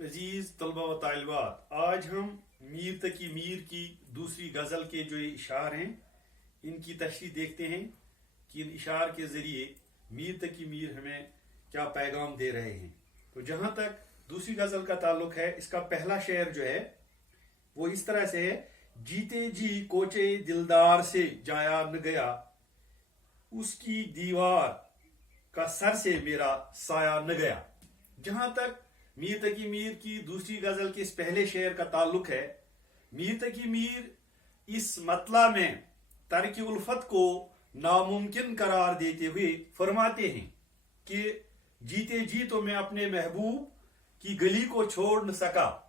अजीज तलबा व तालिबात, आज हम मीर तकी मीर की दूसरी गज़ल के जो इशार हैं इनकी तशरीह देखते हैं कि इन इशार के ज़रिए मीर तकी मीर हमें क्या पैगाम दे रहे हैं। तो जहाँ तक दूसरी गज़ल का ताल्लुक है, इसका पहला शेर जो है वो इस तरह से है। जीते जी कोचे दिलदार से जाया न गया, उसकी दीवार का सर से मेरा साया न गया। जहां तक मीर तकी मीर की दूसरी गजल के इस पहले शेर का ताल्लुक है, मीर तकी मीर इस मतला में तर्क उल्फत को नामुमकिन करार देते हुए फरमाते हैं कि जीते जी तो मैं अपने महबूब की गली को छोड़ न सका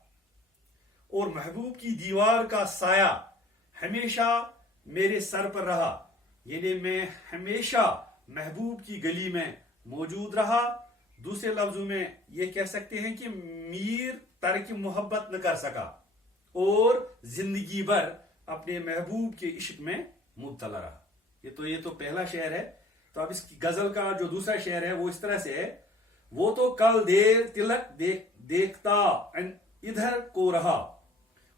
और महबूब की दीवार का साया हमेशा मेरे सर पर रहा, यानी मैं हमेशा महबूब की गली में मौजूद रहा। दूसरे लफ्जों में यह कह सकते हैं कि मीर तर्क मोहब्बत न कर सका और जिंदगी भर अपने महबूब के इश्क में मुब्तला रहा। ये तो पहला शेर है। तो अब इस गजल का जो दूसरा शेर है वो इस तरह से है। वो तो कल देर तिलक देखता इधर को रहा,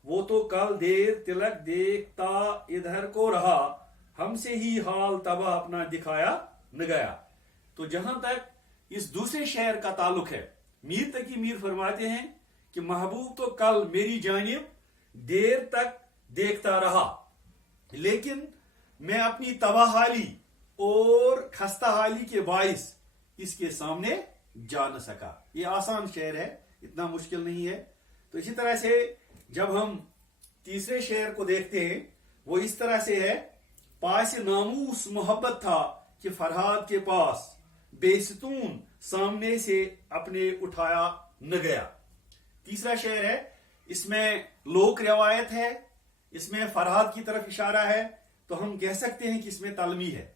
वो तो कल देर तिलक देखता इधर को रहा, हमसे ही हाल तबाह अपना दिखाया न गया। तो जहां तक इस दूसरे शेर का ताल्लुक है, मीर तकी मीर फरमाते हैं कि महबूब तो कल मेरी जानिब देर तक देखता रहा, लेकिन मैं अपनी तबाहाली और खस्ताहाली के बाइस इसके सामने जा न सका। ये आसान शेर है, इतना मुश्किल नहीं है। तो इसी तरह से जब हम तीसरे शेर को देखते हैं वो इस तरह से है। पास नामूस मोहब्बत था कि फरहाद के पास बेसतून सामने से अपने उठाया न गया। तीसरा शेर है, इसमें लोक रिवायत है, इसमें फरहाद की तरफ इशारा है, तो हम कह सकते हैं कि इसमें तालमी है।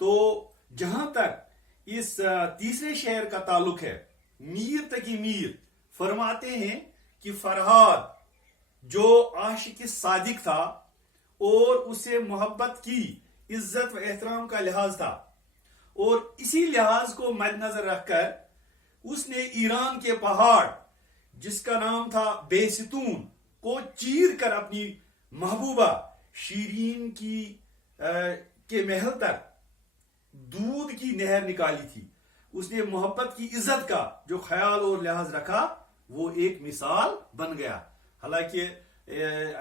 तो जहां तक इस तीसरे शेर का ताल्लुक है, मीर तकी मीर फरमाते हैं कि फरहाद जो आशिक सादिक था और उसे मोहब्बत की इज्जत व एहतराम का लिहाज था, और इसी लिहाज को मद्देनजर रखकर उसने ईरान के पहाड़ जिसका नाम था बेसितून को चीर कर अपनी महबूबा शीरीन की के महल तक दूध की नहर निकाली थी। उसने मोहब्बत की इज्जत का जो ख्याल और लिहाज रखा वो एक मिसाल बन गया। हालांकि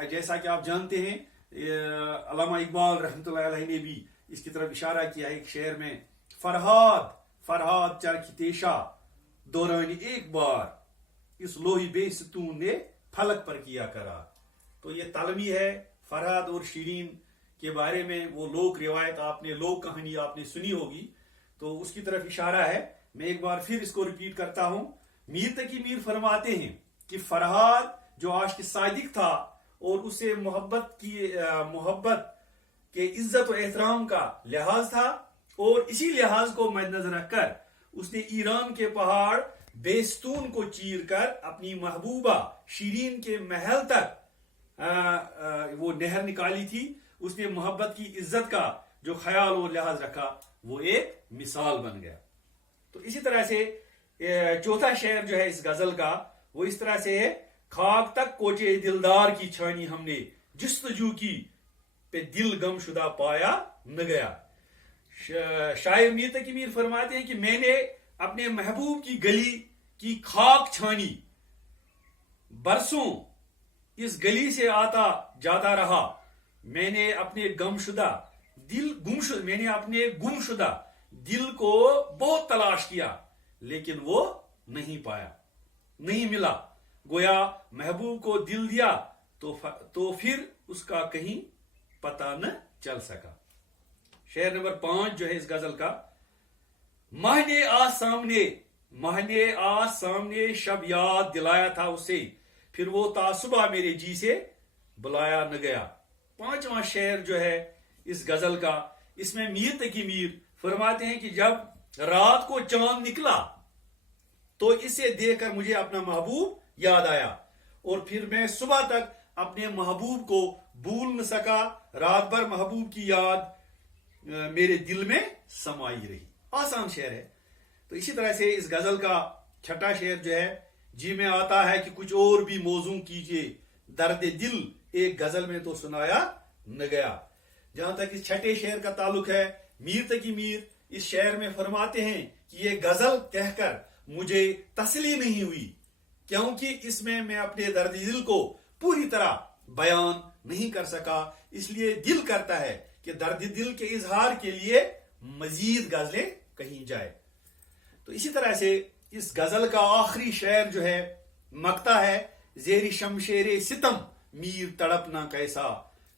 जैसा कि आप जानते हैं, अल्लामा इकबाल रहमतुल्लाह अलैह ने भी इसकी तरफ इशारा किया है एक शेर में। फरहाद फरहाद चरखतेशा दौरान एक बार इस लोही बेसतून ने फलक पर किया करा। तो ये तालमी है। फरहाद और शीरीन के बारे में वो लोक रिवायत आपने, लोक कहानी आपने सुनी होगी, तो उसकी तरफ इशारा है। मैं एक बार फिर इसको रिपीट करता हूं। मीर तकी मीर फरमाते हैं कि फरहाद जो आशिक सादिक था और उसे मोहब्बत के इज्जत और एहतराम का लिहाज था, और इसी लिहाज को मद्देनजर रखकर उसने ईरान के पहाड़ बेस्तून को चीर कर अपनी महबूबा शीरीन के महल तक वो नहर निकाली थी। उसने मोहब्बत की इज्जत का जो ख्याल और लिहाज रखा वो एक मिसाल बन गया। तो इसी तरह से चौथा शेर जो है इस गजल का वो इस तरह से है। खाक तक कोचे दिलदार की छानी हमने, जिस्तजू की पे दिल गमशुदा पाया न गया। शायर मीर तकी मीर फरमाते हैं कि मैंने अपने महबूब की गली की खाक छानी, बरसों इस गली से आता जाता रहा, मैंने अपने गुमशुदा दिल को बहुत तलाश किया, लेकिन वो नहीं पाया, नहीं मिला। गोया महबूब को दिल दिया तो फिर उसका कहीं पता न चल सका। शेर नंबर 5 जो है इस गजल का। महने आ सामने शब याद दिलाया था उसे, फिर वो तासुबा मेरे जी से बुलाया न गया। 5वां शेर जो है इस गजल का, इसमें मीर तकी मीर फरमाते हैं कि जब रात को चांद निकला तो इसे देखकर मुझे अपना महबूब याद आया, और फिर मैं सुबह तक अपने महबूब को भूल न सका। रात भर महबूब की याद मेरे दिल में समाई रही। आसान शेर है। तो इसी तरह से इस गजल का छठा शेर जो है जी में आता है कि कुछ और भी मौजू कीजिए, दर्द दिल एक गजल में तो सुनाया न गया। जहां तक इस छठे शेर का ताल्लुक है, मीर तकी मीर इस शेर में फरमाते हैं कि ये गजल कहकर मुझे तसली नहीं हुई, क्योंकि इसमें मैं अपने दर्द दिल को पूरी तरह बयान नहीं कर सका, इसलिए दिल करता है कि दर्द दिल के इजहार के लिए मजीद गजलें कही जाए। तो इसी तरह से इस गजल का आखिरी शेर जो है मकता है, जेरी शमशेरे सितम मीर तड़पना कैसा,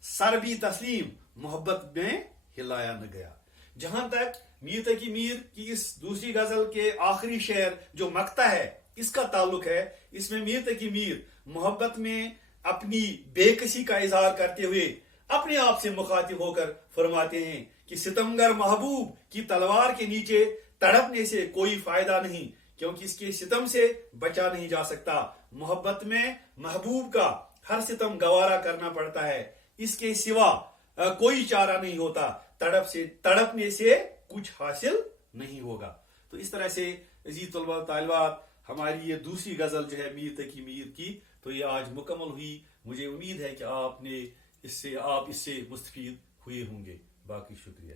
सर भी तस्लीम मोहब्बत में हिलाया न गया। जहां तक मीर तकी मीर की इस दूसरी गजल के आखिरी शेर जो मकता है इसका ताल्लुक है, इसमें मीर तकी मीर मोहब्बत में अपनी बेकसी का इजहार करते हुए अपने आप से मुखातिब होकर फरमाते हैं कि सितमगर महबूब की तलवार के नीचे तड़पने से कोई फायदा नहीं, क्योंकि इसके सितम से बचा नहीं जा सकता। मोहब्बत में महबूब का हर सितम गवारा करना पड़ता है, इसके सिवा कोई चारा नहीं होता, तड़पने से कुछ हासिल नहीं होगा। तो इस तरह से अजीज तलबा तालिबात हमारी ये दूसरी गजल जो है मीर तकी मीर की, तो ये आज मुकम्मल हुई। मुझे उम्मीद है कि आप इससे मुस्तफीद हुए होंगे। बाकी शुक्रिया।